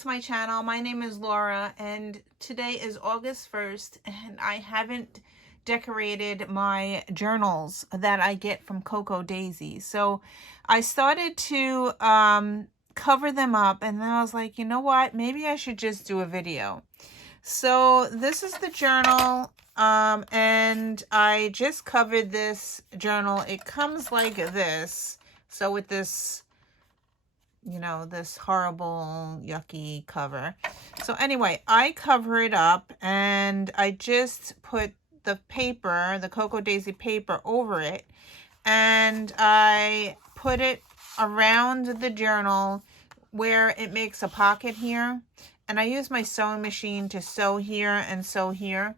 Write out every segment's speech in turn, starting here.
to my channel. My name is Laura and today is August 1st and I haven't decorated my journals that I get from Cocoa Daisy. So I started to cover them up and then I was like, you know what? Maybe I should just do a video. So this is the journal and I just covered this journal. It comes like this. So with this, you know, this horrible yucky cover. So anyway, I cover it up and I just put the paper, the Cocoa Daisy paper, over it, and I put it around the journal where it makes a pocket here, and I use my sewing machine to sew here and sew here.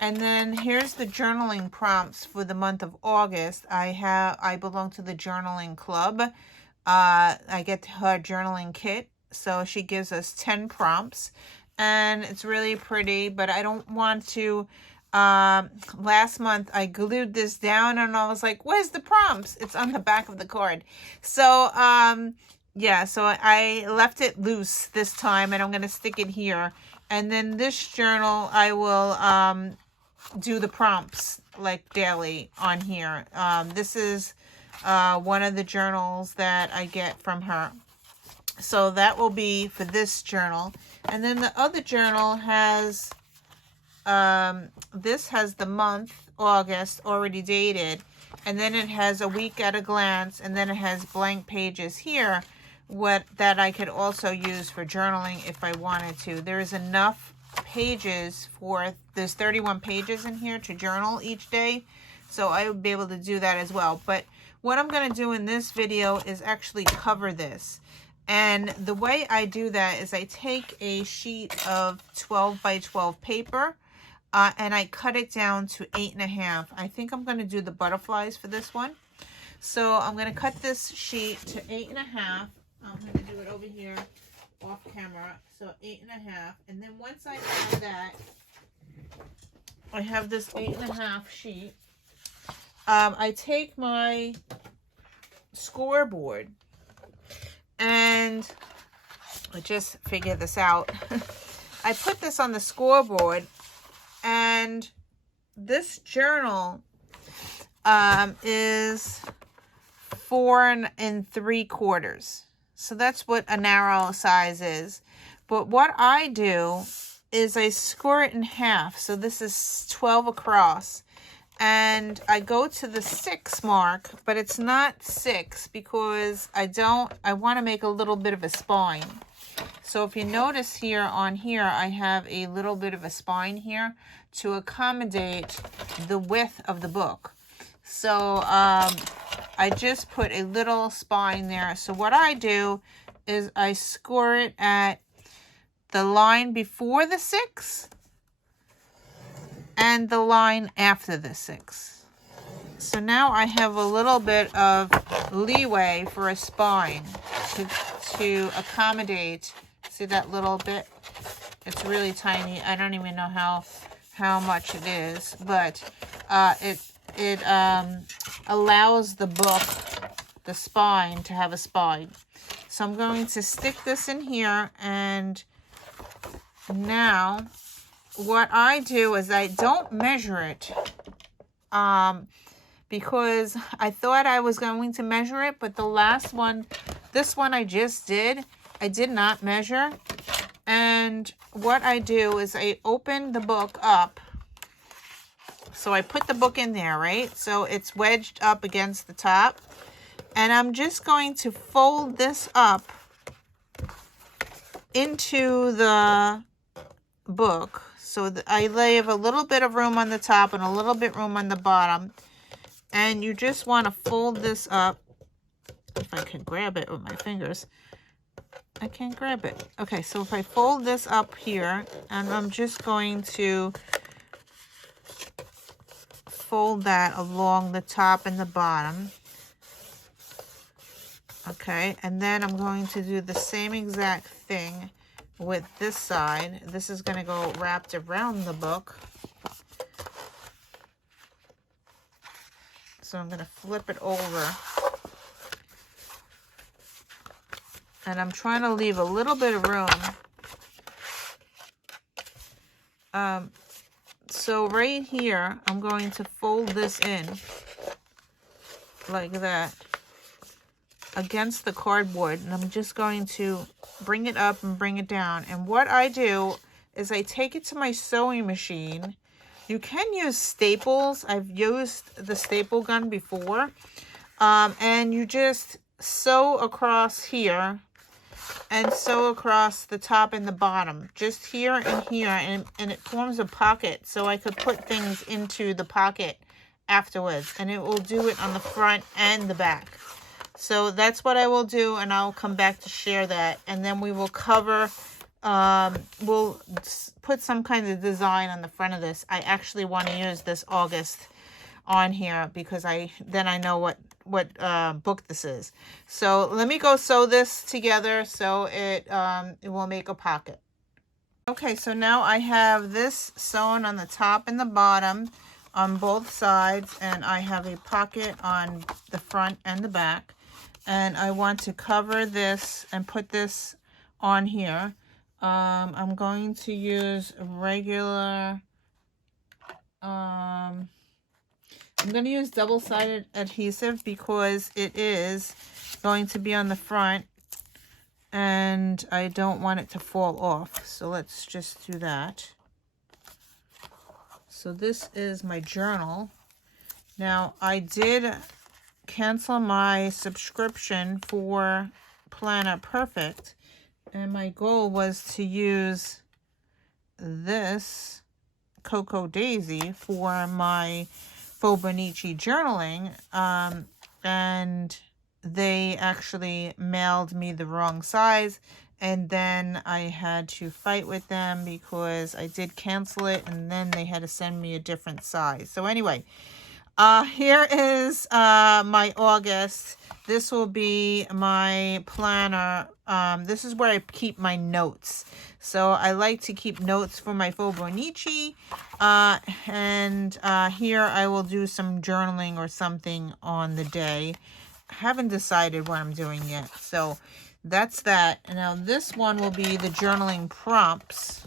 And then here's the journaling prompts for the month of August. I belong to the journaling club. I get her journaling kit, so she gives us 10 prompts and it's really pretty, but I don't want to. Last month I glued this down and I was like, where's the prompts? It's on the back of the card. So yeah, so I left it loose this time and I'm going to stick it here. And then this journal I will do the prompts like daily on here. This is one of the journals that I get from her. So that will be for this journal. And then the other journal has, this has the month, August, already dated. And then it has a week at a glance. And then it has blank pages here, that I could also use for journaling if I wanted to. There is enough pages there's 31 pages in here to journal each day. So I would be able to do that as well. But what I'm going to do in this video is actually cover this. And the way I do that is I take a sheet of 12 by 12 paper and I cut it down to 8.5. I think I'm going to do the butterflies for this one. So I'm going to cut this sheet to 8.5. I'm going to do it over here off camera. So 8.5. And then once I have that, I have this 8.5 sheet. I take my scoreboard and I just figured this out. I put this on the scoreboard, and this journal is 4 3/4. So that's what a narrow size is. But what I do is I score it in half. So this is 12 across. And I go to the 6 mark, but it's not 6 because I want to make a little bit of a spine. So if you notice here on here, I have a little bit of a spine here to accommodate the width of the book. So I just put a little spine there. So what I do is I score it at the line before the 6 and the line after the 6. So now I have a little bit of leeway for a spine to accommodate. See that little bit? It's really tiny. I don't even know how much it is, but it allows the book, the spine, to have a spine. So I'm going to stick this in here, and now what I do is I don't measure it because I thought I was going to measure it, but the last one, this one I just did, I did not measure. And what I do is I open the book up. So I put the book in there, right? So it's wedged up against the top. And I'm just going to fold this up into the book. So I leave a little bit of room on the top and a little bit room on the bottom. And you just want to fold this up. If I can grab it with my fingers. I can't grab it. Okay, so if I fold this up here, and I'm just going to fold that along the top and the bottom. Okay, and then I'm going to do the same exact thing with this side. This is going to go wrapped around the book. So I'm going to flip it over. And I'm trying to leave a little bit of room So right here, I'm going to fold this in like that against the cardboard, and I'm just going to bring it up and bring it down. And what I do is I take it to my sewing machine. You can use staples. I've used the staple gun before. And you just sew across here and sew across the top and the bottom, just here and here, and it forms a pocket, so I could put things into the pocket afterwards, and it will do it on the front and the back. So that's what I will do, and I'll come back to share that, and then we will cover, we'll put some kind of design on the front of this. I actually want to use this August on here because I know what book this is. So let me go sew this together so it will make a pocket. Okay, so now I have this sewn on the top and the bottom on both sides, and I have a pocket on the front and the back, and I want to cover this and put this on here. I'm going to use regular I'm going to use double-sided adhesive because it is going to be on the front and I don't want it to fall off. So let's just do that. So this is my journal. Now, I did cancel my subscription for Planner Perfect, and my goal was to use this Cocoa Daisy for my Fauxbonichi journaling, and they actually mailed me the wrong size, and then I had to fight with them because I did cancel it, and then they had to send me a different size. So anyway, here is my August. This will be my planner. This is where I keep my notes. So I like to keep notes for my Fauxbonichi. And here I will do some journaling or something on the day. I haven't decided what I'm doing yet. So that's that. And now this one will be the journaling prompts.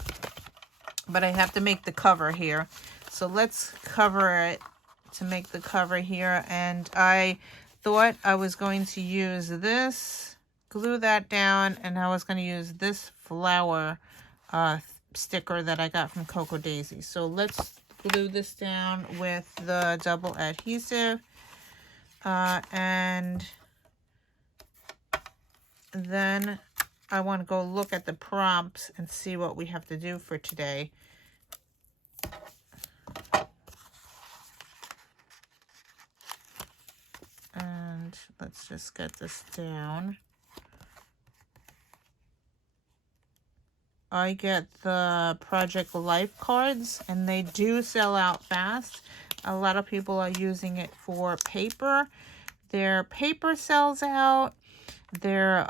But I have to make the cover here. So let's cover it to make the cover here. And I thought I was going to use this, glue that down, and I was going to use this flower sticker that I got from Cocoa Daisy. So let's glue this down with the double adhesive, and then I want to go look at the prompts and see what we have to do for today. And let's just get this down. I get the Project Life cards, and they do sell out fast. A lot of people are using it for paper. Their paper sells out. Their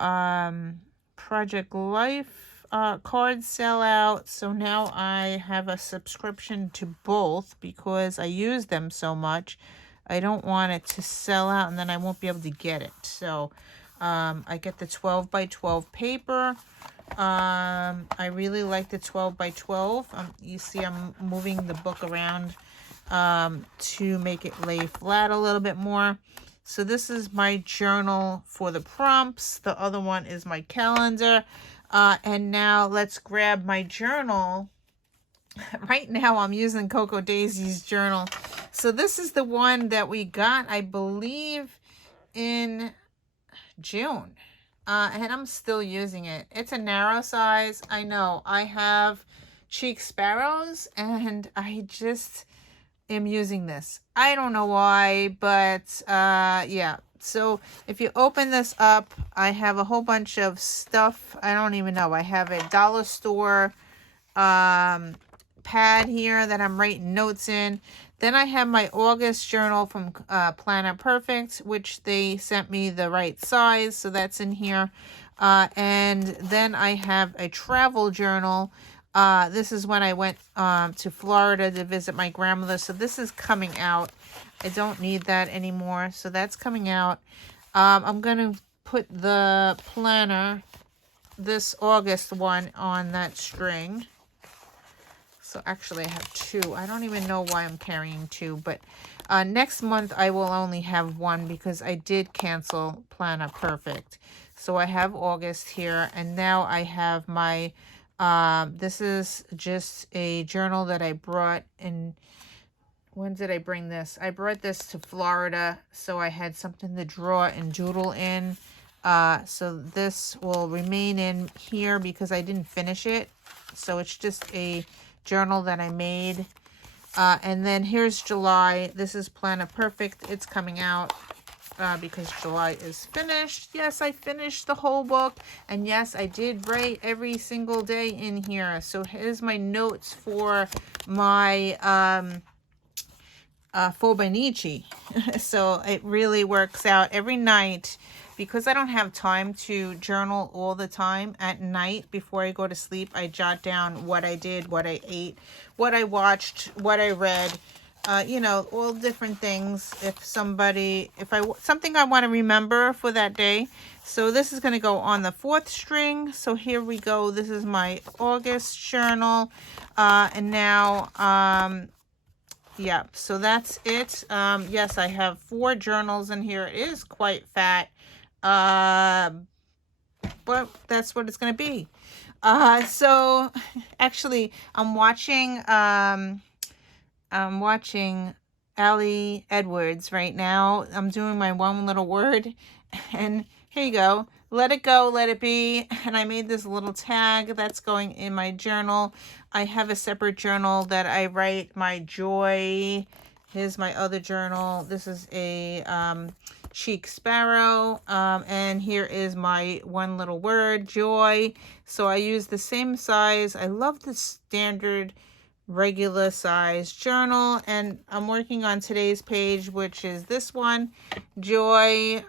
Project Life cards sell out. So now I have a subscription to both because I use them so much. I don't want it to sell out and then I won't be able to get it. So I get the 12 by 12 paper. I really like the 12 by 12. You see I'm moving the book around to make it lay flat a little bit more. So this is my journal for the prompts. The other one is my calendar. And now let's grab my journal. Right now I'm using Cocoa Daisy's journal. So this is the one that we got, I believe, in June. And I'm still using it. It's a narrow size. I know. I have cheek sparrows and I just am using this. I don't know why, but yeah. So if you open this up, I have a whole bunch of stuff. I don't even know. I have a dollar store pad here that I'm writing notes in. Then I have my August journal from Planner Perfect, which they sent me the right size, so that's in here. And then I have a travel journal. This is when I went to Florida to visit my grandmother, so this is coming out. I don't need that anymore, so that's coming out. I'm going to put the planner, this August one, on that string. So actually I have 2. I don't even know why I'm carrying 2, but next month I will only have 1 because I did cancel Planner Perfect. So I have August here, and now I have my, this is just a journal that I brought in. When did I bring this? I brought this to Florida, so I had something to draw and doodle in. So this will remain in here because I didn't finish it. So it's just a journal that I made. And then here's July. This is Planner Perfect. It's coming out because July is finished. Yes, I finished the whole book. And yes, I did write every single day in here. So here's my notes for my Fobonichi. So it really works out every night. Because I don't have time to journal all the time, at night before I go to sleep, I jot down what I did, what I ate, what I watched, what I read, you know, all different things. If something I want to remember for that day. So this is going to go on the 4th string. So here we go. This is my August journal. And now, yeah, so that's it. Yes, I have 4 journals in here. It is quite fat. But that's what it's going to be. So actually I'm watching Allie Edwards right now. I'm doing my one little word, and here you go. Let it go, let it be. And I made this little tag that's going in my journal. I have a separate journal that I write my joy. Here's my other journal. This is a Chic Sparrow, and here is my one little word, joy. So I use the same size. I love the standard regular size journal, and I'm working on today's page, which is this one, joy,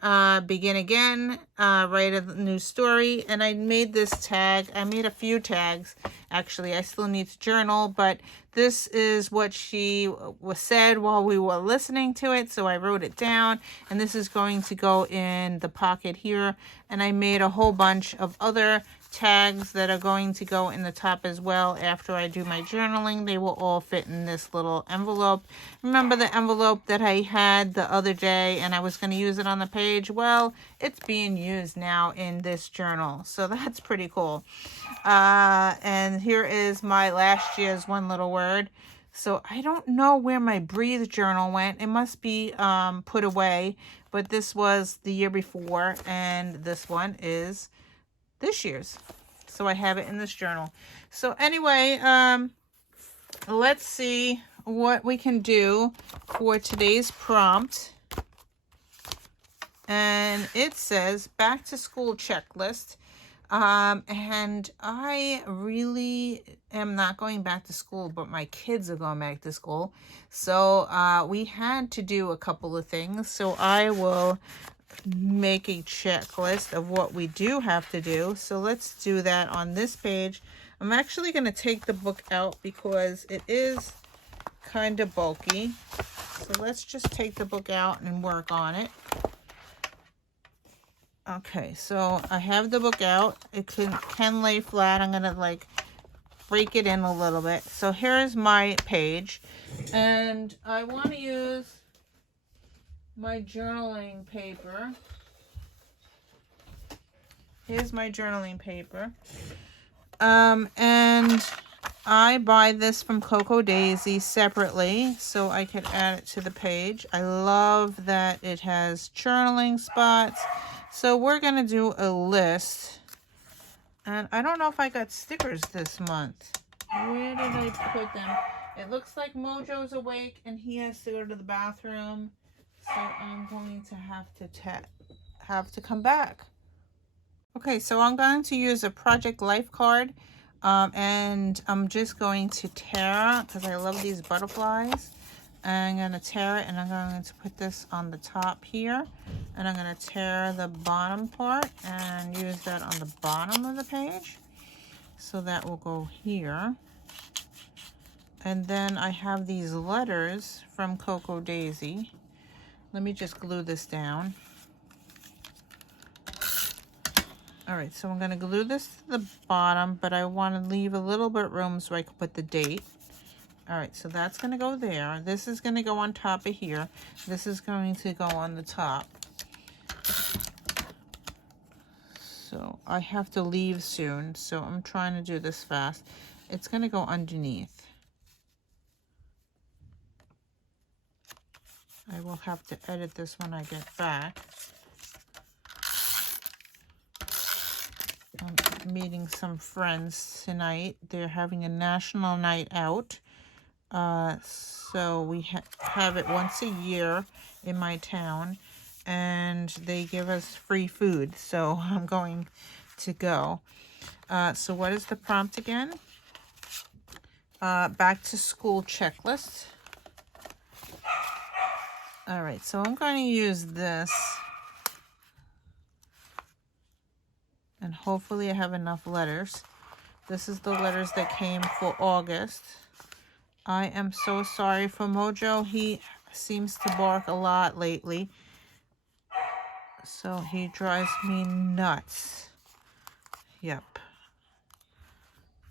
begin again, write a new story. And I made this tag. I made a few tags actually. I still need to journal, but this is what she was said while we were listening to it, so I wrote it down, and this is going to go in the pocket here. And I made a whole bunch of other tags that are going to go in the top as well. After I do my journaling, they will all fit in this little envelope. Remember the envelope that I had the other day and I was going to use it on the page? Well, it's being used now in this journal, so that's pretty cool. And here is my last year's one little word. So I don't know where my breathe journal went. It must be put away, but this was the year before, and this one is this year's. So I have it in this journal. So anyway, let's see what we can do for today's prompt. And it says back to school checklist. And I really am not going back to school, but my kids are going back to school. So we had to do a couple of things. So I will make a checklist of what we do have to do. So let's do that on this page. I'm actually going to take the book out because it is kind of bulky. So let's just take the book out and work on it. Okay, so I have the book out. It can lay flat. I'm going to like break it in a little bit. So here's my page, and I want to use my journaling paper. Here's my journaling paper. And I buy this from Cocoa Daisy separately so I can add it to the page. I love that it has journaling spots. So we're going to do a list. And I don't know if I got stickers this month. Where did I put them? It looks like Mojo's awake and he has to go to the bathroom. So I'm going to have to come back. Okay, so I'm going to use a Project Life card. And I'm just going to tear, because I love these butterflies. I'm going to tear it, and I'm going to put this on the top here. And I'm going to tear the bottom part and use that on the bottom of the page. So that will go here. And then I have these letters from Cocoa Daisy. Let me just glue this down. All right, so I'm going to glue this to the bottom, but I want to leave a little bit room so I can put the date. All right, so that's going to go there. This is going to go on top of here. This is going to go on the top. So I have to leave soon, so I'm trying to do this fast. It's going to go underneath. I will have to edit this when I get back. I'm meeting some friends tonight. They're having a national night out. So we have it once a year in my town, and they give us free food. So I'm going to go. So what is the prompt again? Back to school checklist. All right, so I'm going to use this. And hopefully I have enough letters. This is the letters that came for August. I am so sorry for Mojo. He seems to bark a lot lately. So he drives me nuts. Yep.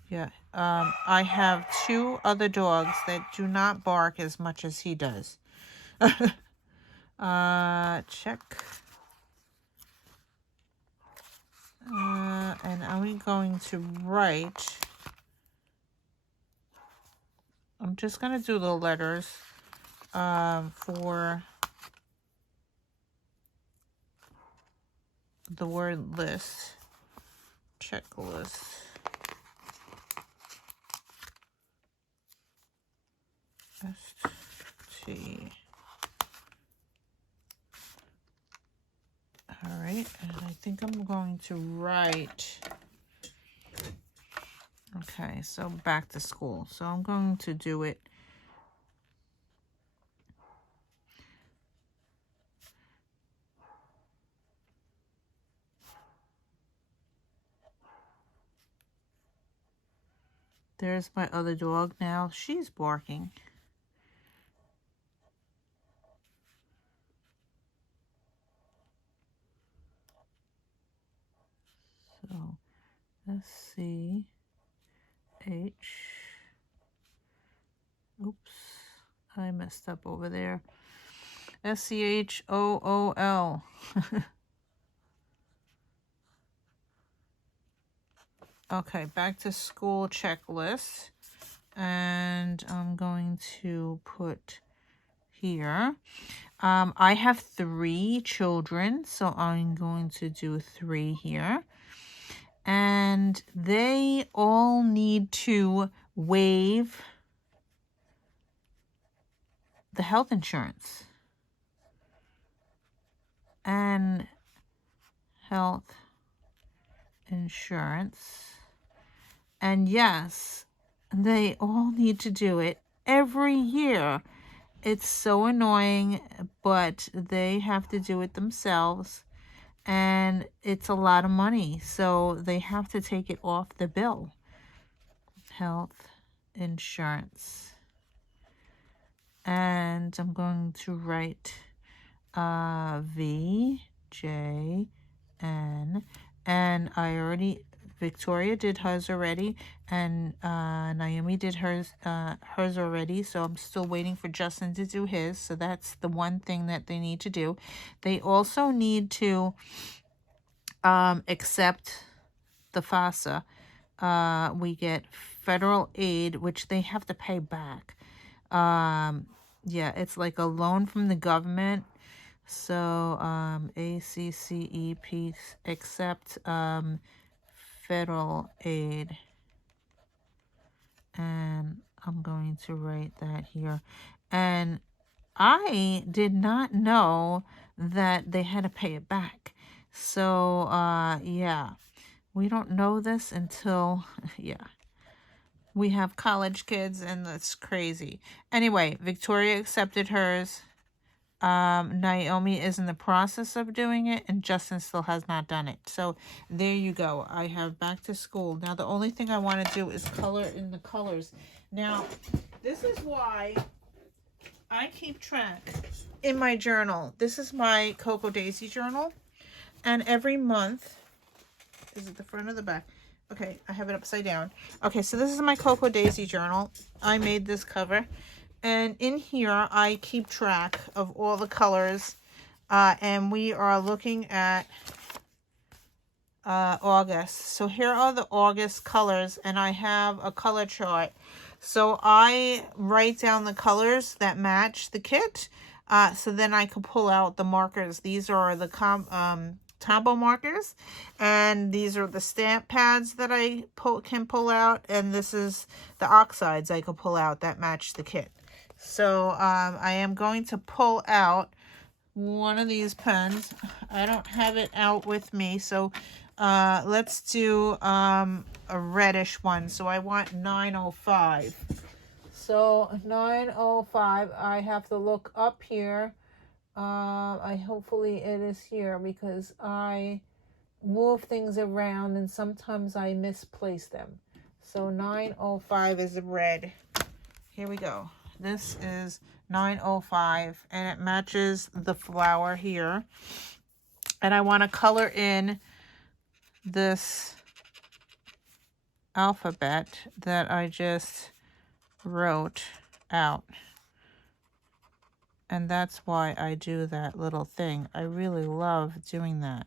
Yeah. I have 2 other dogs that do not bark as much as he does. Check. And are we going to write? I'm just going to do the letters for the word list. Checklist. S-T. All right, and I think I'm going to write. Okay, so back to school. So I'm going to do it. There's my other dog now. She's barking. So S-C-H. Oops, I messed up over there. S-C-H-O-O-L. Okay, back to school checklist. And I'm going to put here. I have 3 children, so I'm going to do 3 here. And they all need to waive the health insurance. And health insurance. And yes, they all need to do it every year. It's so annoying, but they have to do it themselves. And it's a lot of money, so they have to take it off the bill. Health insurance. And I'm going to write V, J, N. And Victoria did hers already, and Naomi did hers already, so I'm still waiting for Justin to do his. So that's the one thing that they need to do. They also need to accept the FAFSA. We get federal aid, which they have to pay back. Yeah, it's like a loan from the government. So ACCEP, accept federal aid. And I'm going to write that here. And I did not know that they had to pay it back. So yeah, we don't know this until, yeah, we have college kids, and that's crazy. Anyway, Victoria accepted hers. Naomi is in the process of doing it, and Justin still has not done it. So there you go. I have back to school. Now the only thing I want to do is color in the colors. Now this is why I keep track in my journal. This is my Cocoa Daisy journal, and every month, is it the front or the back? Okay, I have it upside down. Okay, so this is my Cocoa Daisy journal. I made this cover. And in here, I keep track of all the colors. And we are looking at August. So here are the August colors, and I have a color chart. So I write down the colors that match the kit. So then I can pull out the markers. These are the Tombow markers, and these are the stamp pads that I can pull out, and this is the oxides I can pull out that match the kit. So I am going to pull out one of these pens. I don't have it out with me, so let's do a reddish one. So I want 905. So 905, I have to look up here. Hopefully it is here because I move things around and sometimes I misplace them. So 905 is red. Here we go. This is 905 and it matches the flower here. And I want to color in this alphabet that I just wrote out. And that's why I do that little thing. I really love doing that.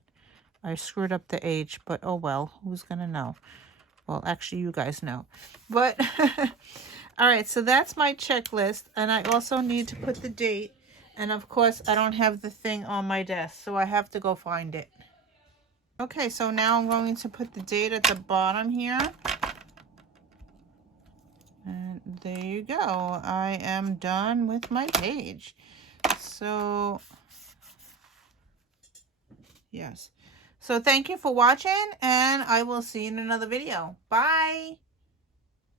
I screwed up the H, but oh well, who's gonna know? Well, actually, you guys know. But, all right, so that's my checklist. And I also need to put the date. And of course, I don't have the thing on my desk, so I have to go find it. Okay, so now I'm going to put the date at the bottom here. And there you go. I am done with my page. So, yes. So thank you for watching, and I will see you in another video. Bye.